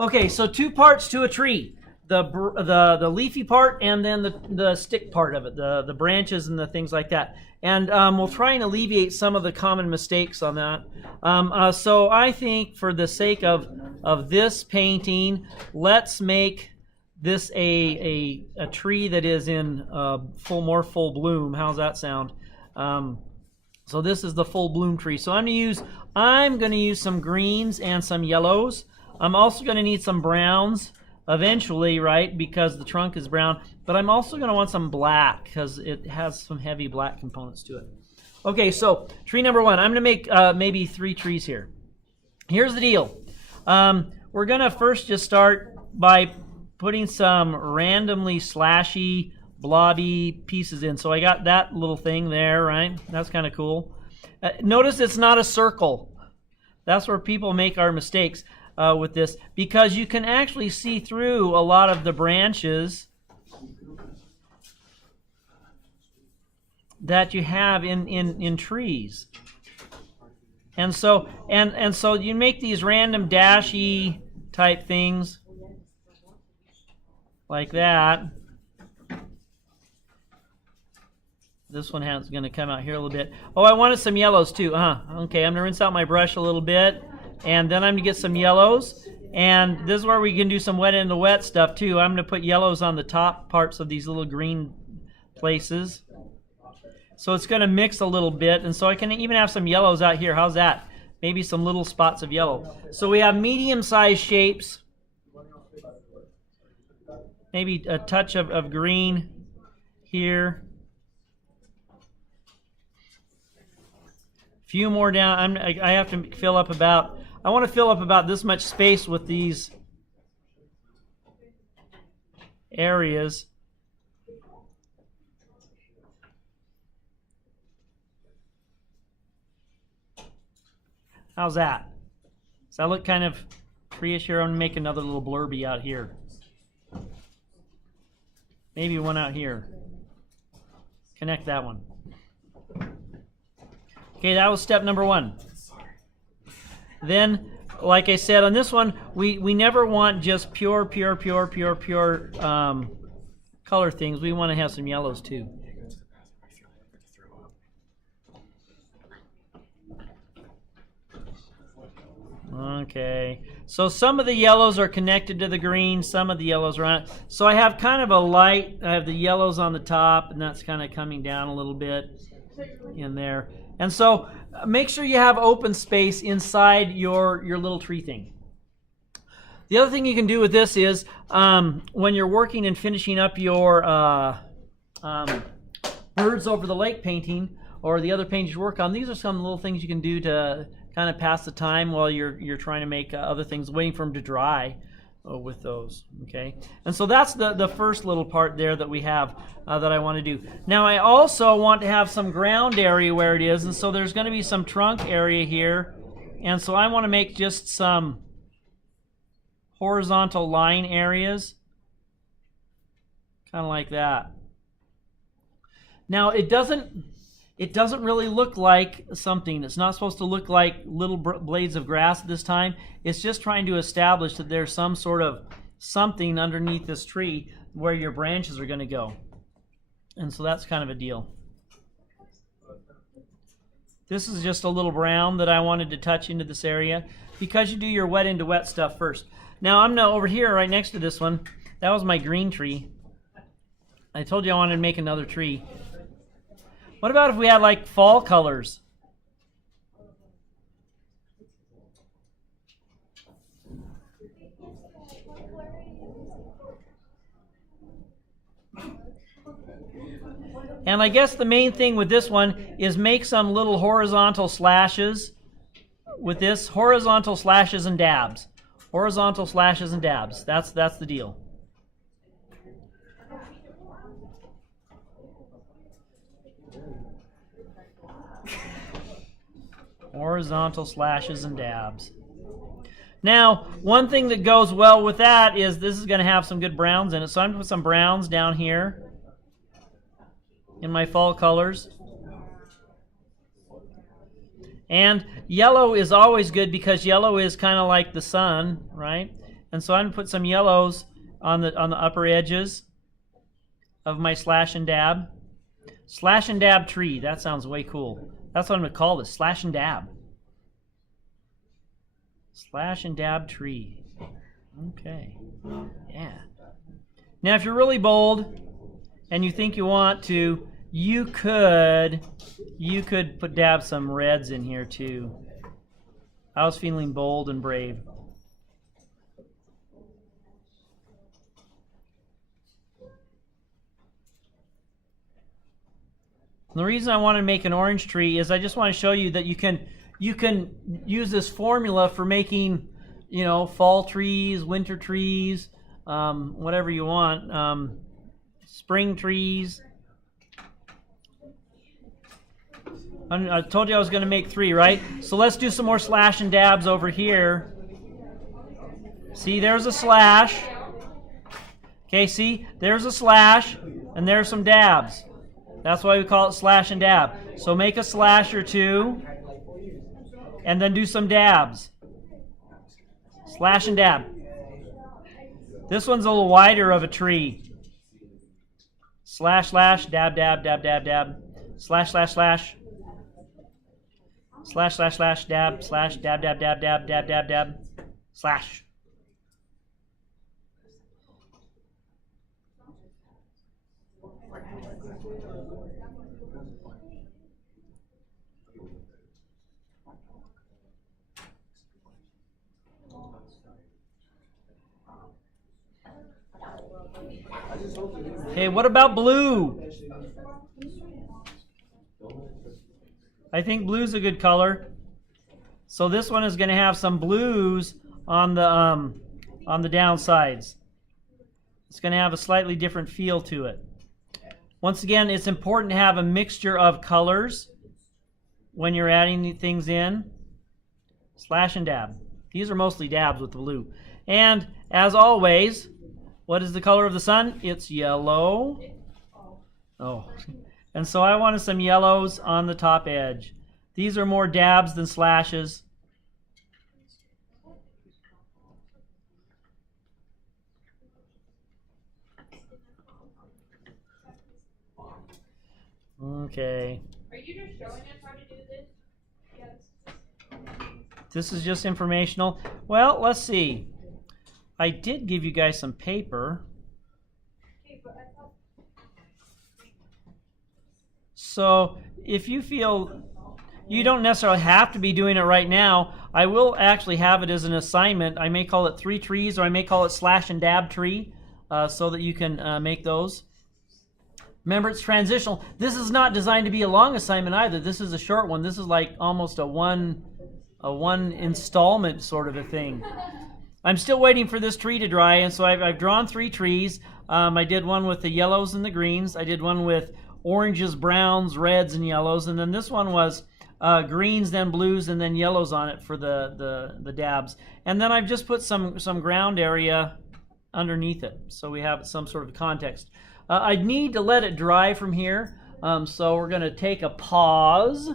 Okay, so two parts to a tree. The leafy part and then the stick part of it, the branches and the things like that. And we'll try and alleviate some of the common mistakes on that. So I think for the sake of this painting, let's make this a tree that is in more full bloom. How's that sound? So this is the full bloom tree. So I'm going to use some greens and some yellows. I'm also going to need some browns eventually, right, because the trunk is brown. But I'm also going to want some black because it has some heavy black components to it. Okay, so tree number one. I'm going to make maybe 3 trees here. Here's the deal. We're going to first just start by putting some randomly slashy, blobby pieces in. So I got that little thing there, right? That's kind of cool. Notice it's not a circle. That's where people make our mistakes with this, because you can actually see through a lot of the branches that you have in trees. And so you make these random dashy type things like that. This one is going to come out here a little bit. Oh, I wanted some yellows too. Okay, I'm going to rinse out my brush a little bit, and then I'm going to get some yellows. And this is where we can do some wet in the wet stuff too. I'm going to put yellows on the top parts of these little green places. So it's going to mix a little bit, and so I can even have some yellows out here. How's that? Maybe some little spots of yellow. So we have medium-sized shapes. Maybe a touch of green here. Few more down. I have to fill up about, I want to fill up about this much space with these areas. How's that? Does that look kind of tree-ish here? I'm going to make another little blurby out here. Maybe one out here. Connect that one. Okay, that was step number one. Then, like I said, on this one, we never want just pure color things. We want to have some yellows too. Okay, so some of the yellows are connected to the green, some of the yellows are on it. So I have kind of a light, I have the yellows on the top, and that's kind of coming down a little bit in there. And so make sure you have open space inside your little tree thing. The other thing you can do with this is when you're working and finishing up your birds over the lake painting or the other paintings you work on, these are some little things you can do to kind of pass the time while you're trying to make other things, waiting for them to dry with those. Okay, and so that's the first little part there that we have that I want to do. Now I also want to have some ground area where it is, and so there's going to be some trunk area here, and so I want to make just some horizontal line areas, kind of like that. Now it doesn't really look like something. It's not supposed to look like little blades of grass at this time. It's just trying to establish that there's some sort of something underneath this tree where your branches are going to go. And so that's kind of a deal. This is just a little brown that I wanted to touch into this area because you do your wet into wet stuff first. Now I'm now over here right next to this one. That was my green tree. I told you I wanted to make another tree. What about if we had like fall colors? And I guess the main thing with this one is make some little horizontal slashes with this. Horizontal slashes and dabs. Horizontal slashes and dabs. That's the deal. Horizontal slashes and dabs. Now, one thing that goes well with that is this is going to have some good browns in it. So I'm going to put some browns down here in my fall colors. And yellow is always good because yellow is kind of like the sun, right? And so I'm going to put some yellows on the upper edges of my slash and dab. Slash and dab tree. That sounds way cool. That's what I'm going to call this. Slash and dab. Slash and dab tree. Okay. Yeah. Now, if you're really bold and you think you want to, you could dab some reds in here too. I was feeling bold and brave. The reason I want to make an orange tree is I just want to show you that you can use this formula for making, you know, fall trees, winter trees, whatever you want, spring trees. I told you I was going to make 3, right? So let's do some more slash and dabs over here. See, there's a slash. Okay, see, there's a slash, and there's some dabs. That's why we call it slash and dab. So make a slash or 2, and then do some dabs. Slash and dab. This one's a little wider of a tree. Slash, slash, dab, dab, dab, dab, dab. Slash, slash, slash. Slash, slash, slash, dab, slash, dab, dab, dab, dab, dab, dab, dab. Slash. Okay, what about blue? I think blue's a good color. So this one is going to have some blues on the downsides. It's going to have a slightly different feel to it. Once again, it's important to have a mixture of colors when you're adding things in. Slash and dab. These are mostly dabs with the blue. And as always, what is the color of the sun? It's yellow. Oh. And so I wanted some yellows on the top edge. These are more dabs than slashes. Okay. Are you just showing us how to do this? Yes. This is just informational. Well, let's see. I did give you guys some paper. So if you feel you don't necessarily have to be doing it right now, I will actually have it as an assignment. I may call it 3 trees, or I may call it slash and dab tree, so that you can make those. Remember, it's transitional. This is not designed to be a long assignment either. This is a short one. This is like almost a one installment sort of a thing. I'm still waiting for this tree to dry, and so I've drawn 3 trees. I did one with the yellows and the greens. I did one with oranges, browns, reds, and yellows, and then this one was greens, then blues, and then yellows on it for the dabs. And then I've just put some ground area underneath it, so we have some sort of context. I need to let it dry from here, so we're going to take a pause.